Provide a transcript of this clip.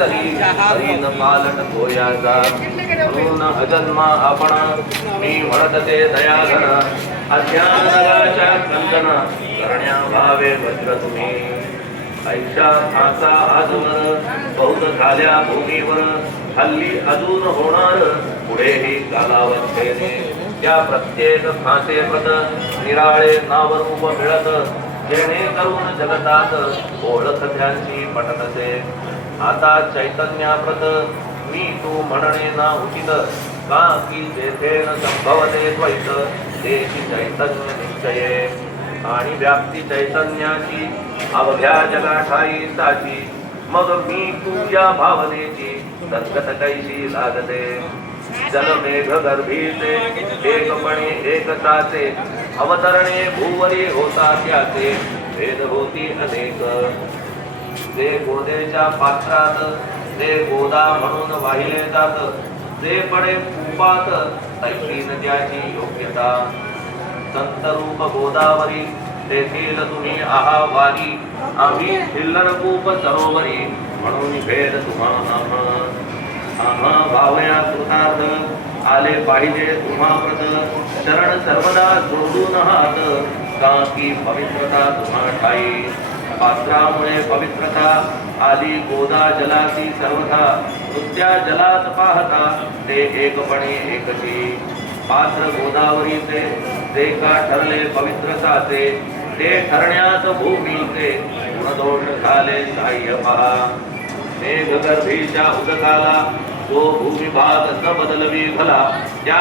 जरी हरीन पालट होयाचा म्हणून अजन्मा आपण मी म्हणत ते दयाघन अज्ञान नगाच्या कंदन करण्या भावे वज्र तुम्ही ऐशा फासा आजवर बहुत झाल्या भूमीवर हल्ली अजून होणार पुढेही कालावधेने त्या प्रत्येक फासे प्रत निराळे नावरूप मिळत जेणे करून जगतात ओळख त्यांची पटतसे आता चैतन्याप्रत मी तू म्हणणे ना उचित का की जेथे न संभवते द्वैत तेची चैतन्य निश्चये आणि व्याप्ती चैतन्याची अवघ्या जगाठाई साची मग मी तू या भावनेची संगत कैशी लागते जलमेघ गर्भीचे एकपणे एकताचे अवतरणे भूवरी होता त्याचे भेद होती अनेक जे गोदेच्या पात्रात जे गोदा म्हणून वाहिले जात जे पडे कूपात तैतीन त्याची योग्यता संतरूप गोदावरी तेथील तुम्ही आहा वारी आम्ही थिल्लर कूप सरोवरी म्हणून भेद तुम्हा आम्हा भावया कृतार्थ आले पाहिजे तुम्हा व्रत शरण सर्वदा जोडून हात का की पवित्रता तुम्हा ठाई पात्रामुळे पवित्रता आली गोदा जलाची सर्वथा नुसत्या जलात पाहता ते एकपणे एकची पात्र गोदावरीचे ते का ठरले पवित्रताचे ते ठरण्यात भूमीचे गुणदोष झाले साह्य पहा मेघगर्भीच्या उदकाला तो भूमिभाग न बदलवी भला त्या